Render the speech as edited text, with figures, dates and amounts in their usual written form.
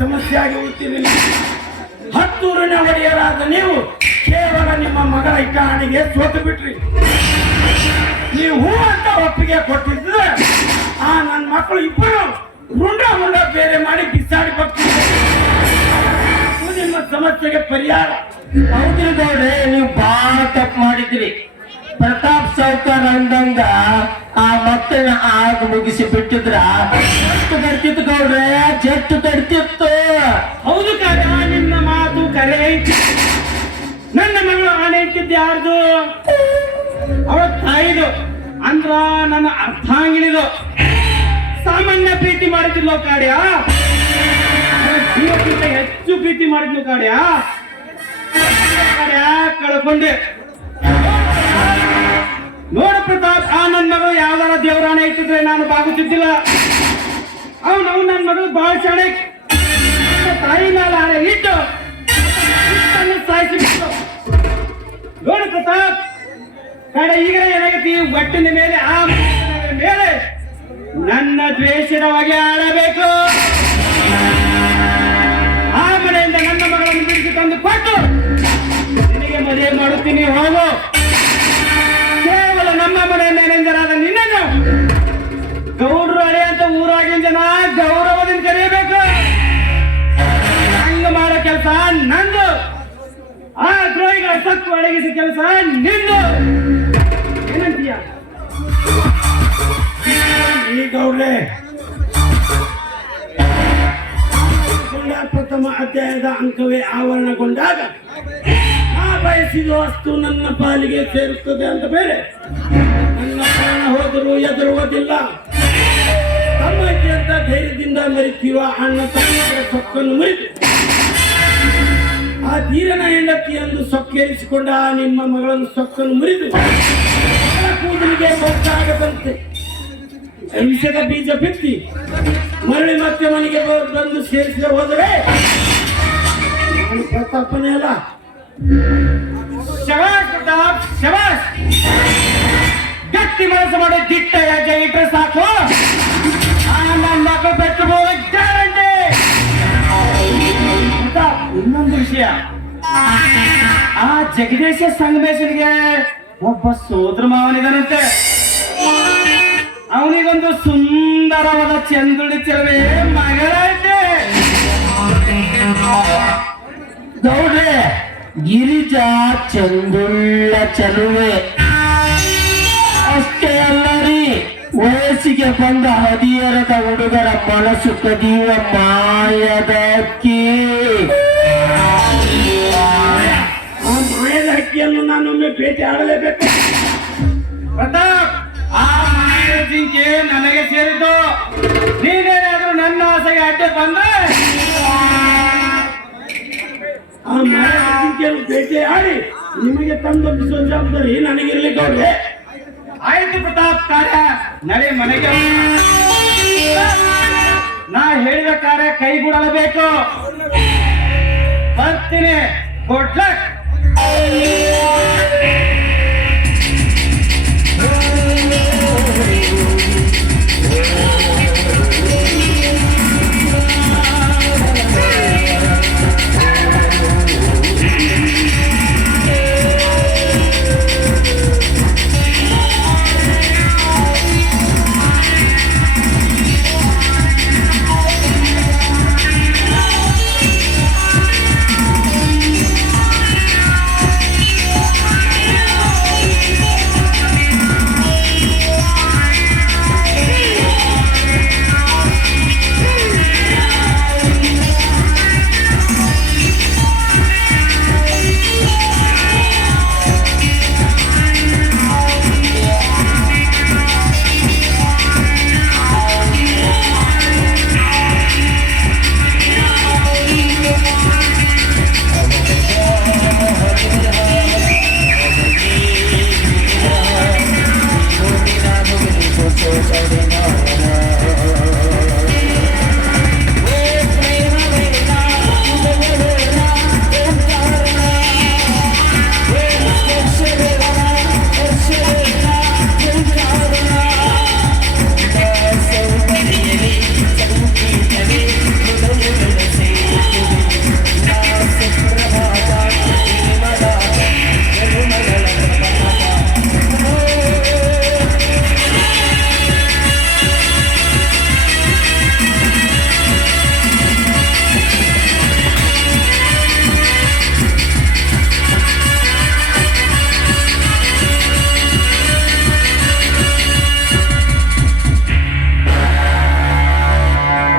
ಸಮಸ್ಯೆ ಆಗಿ ಉಳಿತೀರಿ. ಹತ್ತೂರಿನ ಒಡೆಯರಾದ ನೀವು ಕೇವಲ ನಿಮ್ಮ ಮಗಳ ಇಟ್ಟಾಣಿಗೆ ಸೋತು ಬಿಟ್ರಿ. ನೀವು ಹೂ ಅಂತ ಒಪ್ಪಿಗೆ ಕೊಟ್ಟಿದ್ರೆ ಆ ನನ್ನ ಮಕ್ಕಳು ಇಬ್ಬರು ರುಂಡ ಮುಂಡ ಬೇರೆ ಮಾಡಿ ಬಿಸಾಡಿ ಬರ್ತಿದ್ರು. ನಿಮ್ಮ ಸಮಸ್ಯೆಗೆ ಪರಿಹಾರ. ಹೌದ್ರಿ ಗೌಡ್ರೆ, ನೀವು ಬಹಳ ತಪ್ಪು ಮಾಡಿದ್ರಿ. ಪ್ರತಾಪ್ ಸಾವ್ಕಾರ್ ಅಂದಂಗ ಆ ಮಕ್ಕಳನ್ನ ಆಗ ಮುಗಿಸಿ ಬಿಟ್ಟಿದ್ರ ಜಟ್ಟು ತಡ್ತಿತ್ತು ಗೌಡ್ರೆ, ಜಟ್ಟು ತಡ್ತಿತ್ತು. ಹೌದು ಕಾಕ, ನಿಮ್ಮ ಮಾತು ಕರೆ ಐತಿ. ನನ್ನ ಮಗಳು ಆನೆ ಇಟ್ಟಿದ್ದು ಯಾರ್ದು? ಅವಳ ತಾಯಿದು, ಅಂದ್ರ ನನ್ನ ಅರ್ಥಾಂಗಿನಿದು. ಸಾಮಾನ್ಯ ಪ್ರೀತಿ ಮಾಡಿದ್ಲು ಕಾಡ್ಯ, ಜೀವಕ್ಕಿಂತ ಹೆಚ್ಚು ಪ್ರೀತಿ ಮಾಡಿದ್ಲು ಕಾಡ್ಯ. ಕಳ್ಕೊಂಡೆ. ನೋಡು ಪ್ರತಾಪ್, ಆ ನನ್ನ ಮಗಳು ಯಾವ್ದಾರ ದೇವರಾಣ ಇಟ್ಟಿದ್ರೆ ನಾನು ಬಾಗುತ್ತಿದ್ದಿಲ್ಲ. ಅವನು ನನ್ನ ಮಗಳು ಬಹಳ ಶಾಣೆ. ತಾಯಿ ಮೇಲೆ ಆನೆ ಇಟ್ಟು ಸಾಯಿಸಿಬಿಟ್ಟು. ನೋಡು ಪ್ರತಾಪ್, ಕಡೆ ಈಗ ಏನಾಗತಿ, ಒಟ್ಟಿನ ಮೇಲೆ ಆ ಮೇಲೆ ನನ್ನ ದ್ವೇಷದ ಹೊಗೆ ಆಡಬೇಕು. ಆ ಮನೆಯಿಂದ ನನ್ನ ಮಗಳನ್ನು ಬಿಡಿಸಿ ತಂದು ಕೊಟ್ಟು ನಿನಗೆ ಮದುವೆ ಮಾಡುತ್ತೀನಿ. ಹೋಗು. ಕೇವಲ ನಮ್ಮ ಮನೆ ಮೇಲೆಂದರಾದ ನಿನ್ನನ್ನು ಗೌಡ್ರು ಹಳೆ ಅಂತ ಊರಾಗಿನ ಜನ ಗೌರವದಿಂದ ಕರೆಯಬೇಕು. ಹಂಗ ಮಾಡೋ ಕೆಲಸ ನಂದು, ಆ ದ್ರೋಹಿಗಳ ಸತ್ತು ಅಡಗಿಸಿ ಕೆಲಸ ನಿಂದು. ಏನಂತೀಯ ಈ ಗೌಡ್ರೆ? ಪ್ರಥಮ ಅಧ್ಯಾಯದ ಅಂಕವೇ ಆವರಣಗೊಂಡಾಗ ಆ ಬಯಸಿದ ವಸ್ತು ನನ್ನ ಪಾಲಿಗೆ ಸೇರುತ್ತದೆ ಅಂತ ಬೇರೆ. ನನ್ನ ಪ್ರಾಣ ಹೋದರೂ ಎದುರುವುದಿಲ್ಲ. ತಮ್ಮಜ್ಜಿ ಅಂತ ಧೈರ್ಯದಿಂದ ಮರಿತಿರುವ ಅಣ್ಣ ತಮ್ಮ ಸೊಕ್ಕನ್ನು ಮುರಿದು ಆ ಧೀರನ ಹೆಂಡತಿಯಂದು ಸೊಕ್ಕೇರಿಸಿಕೊಂಡ ನಿಮ್ಮ ಮಗಳನ್ನು ಸೊಕ್ಕನ್ನು ಮುರಿದು ಕೂದಲಿಗೆ ಗೊತ್ತಾಗದಂತೆ ವಿಷದ ಬೀಜ ಬಿತ್ತಿ ಮರಳಿ ಮತ್ತೆ ಮನೆಗೆ ಬಂದು ಸೇರಿಸಿ ಹೋದರೆ ನಾನು ಪ್ರತಾಪನೇ ಅಲ್ಲ. ಶಬಾಷ್ ಪ್ರತಾಪ್, ಶಬಾಷ್. ಗಟ್ಟಿ ಮನಸ್ಸು ಮಾಡಿ ದಿಟ್ಟ ಹೆಜ್ಜೆ ಇಟ್ಟರೆ ಸಾಕು, ನನ್ನ ಮಕ್ಕಳು ಬೆಟ್ಟು ಹೋಗಿ ಗ್ಯಾರಂಟಿ. ಪ್ರತಾಪ್, ಇನ್ನೊಂದು ವಿಷಯ, ಆ ಜಗದೀಶ ಸಂಗಮೇಶನಿಗೆ ಒಬ್ಬ ಸೋದರ ಮಾವನಿಗನಂತೆ. ಅವನಿಗೊಂದು ಸುಂದರವಾದ ಚಂದುಡಿ ಚೆಲುವೆ ಮಗಳೈತೆ. ಗೌಡ್ರೆ, ಗಿರಿಜಾ ಚಂದುಳ್ಳ ಚೆಲುವೆ ಅಷ್ಟೇ ಅಲ್ಲ ರೀ, ವಯಸ್ಸಿಗೆ ಬಂದ ಹದಿಹರದ ಹುಡುಗರ ಮನಸ್ಸು ಕದಿಯುವ ಮಾಯದಕ್ಕಿ. ಆ ಮಾಯದ ಹಕ್ಕಿಯನ್ನು ನಾನೊಮ್ಮೆ ಭೇಟಿ ಆಡಲೇಬೇಕು. ಪ್ರತಾಪ್, ಆ ಮಾಯದ ಜಿಂಕೆ ನನಗೆ ಸೇರಿದ್ದು. ನೀನೇನಾದ್ರೂ ನನ್ನ ಆಸೆಗೆ ಅಡ್ಡ ಬಂದ್ರೆ ಆ ಮಾಯದ ಜಿಂಕೆಯನ್ನು ಭೇಟಿ ಆಡಿ ನಿಮಗೆ ತಂದೊಪ್ಪಿಸುವ ಜವಾಬ್ದಾರಿ ನನಗಿರ್ಲಿ ಗೌಡ್ರೆ. ಆಯ್ತು ಪ್ರತಾಪ್, ಕಾರ್ಯ ನಡೆ ಮನೆಗೆ. ನಾ ಹೇಳಿದ ಕಾರ್ಯ ಕೈಗೂಡಲೇಬೇಕು. ಬರ್ತೀನಿ. Good luck. Sorry.